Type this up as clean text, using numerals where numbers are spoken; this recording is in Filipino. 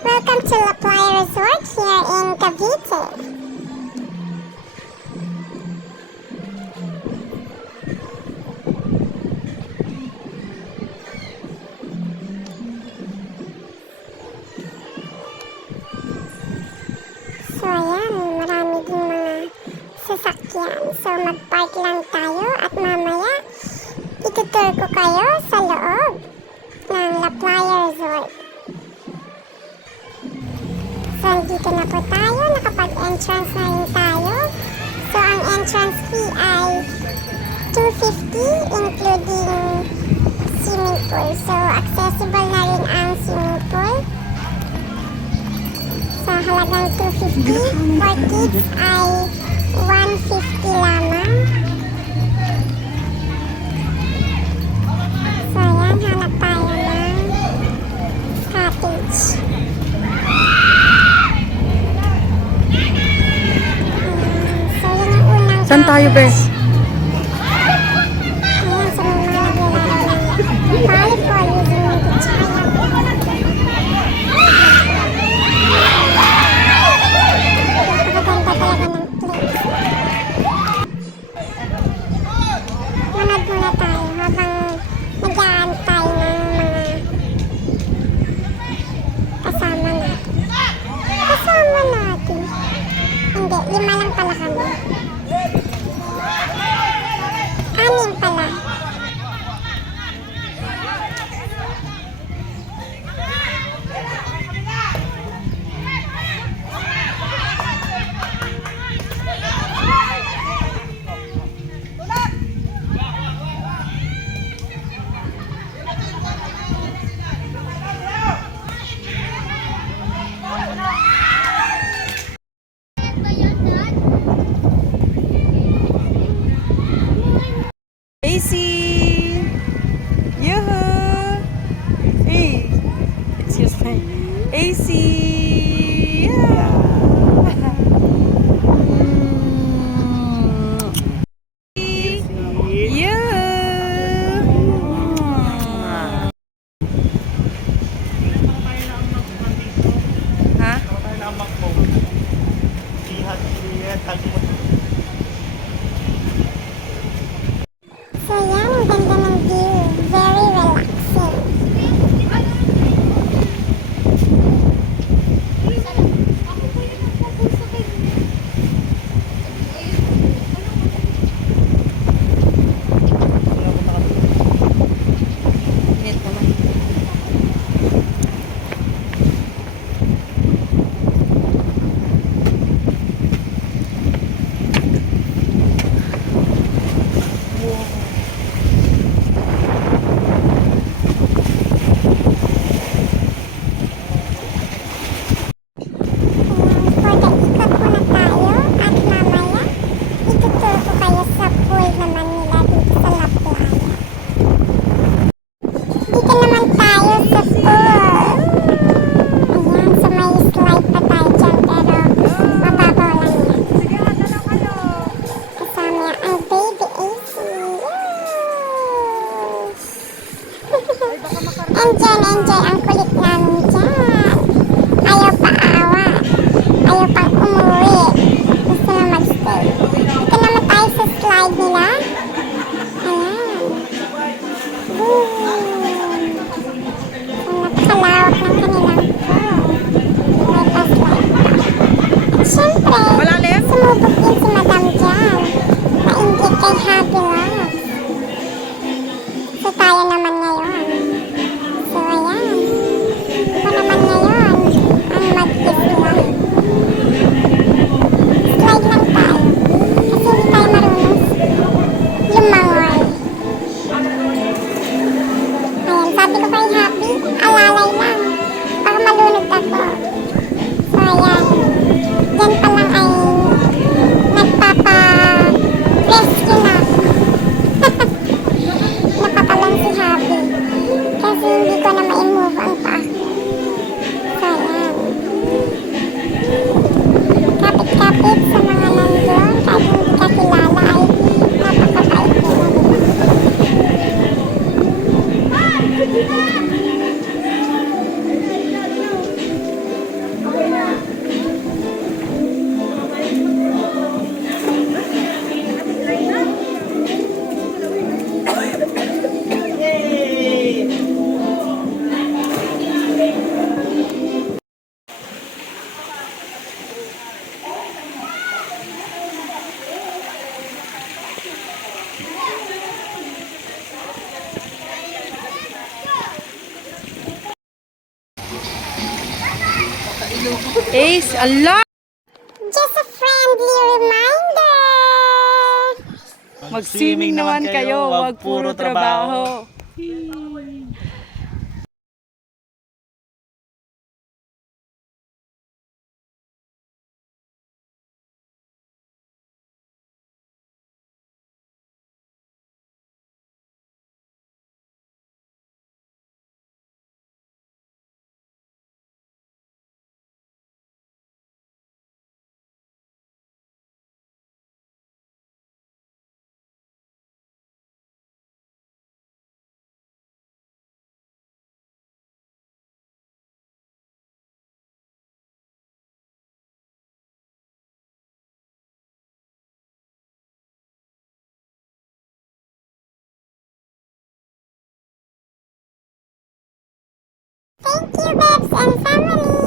Welcome to La Playa Resort here in Cavite. So ayan, marami din mga sasakyan. So mag-park lang tayo at mamaya itutur ko kayo sa loob ng La Playa Resort. So dito na po tayo, nakapag-entrance na rin tayo. So ang entrance fee ay $250 including swimming pool. So accessible na rin ang swimming pool. Sa halagang $250, for kids ay $150 lamang. So ayan, hanap tayo ng cottage. So yun yung unang Saan tayo, Bes? Ayan, sa mga naglalaro ng volleyball using multi-chaya. Napakaganda talaga ng place. Manood muna tayo habang nag-aantay ng mga kasama natin. Kasama natin? Hindi, 5 lang pala kami. 6 pala. AC! Yoo-hoo! Hey! Excuse me. AC! Yeah! Yoo-hoo! Ha? So yan, ang ganda ng view. Very relaxing. Ace, Allah! Just a friendly reminder. Mag-swimming naman kayo, wag puro trabaho. Thank you, Babs and family.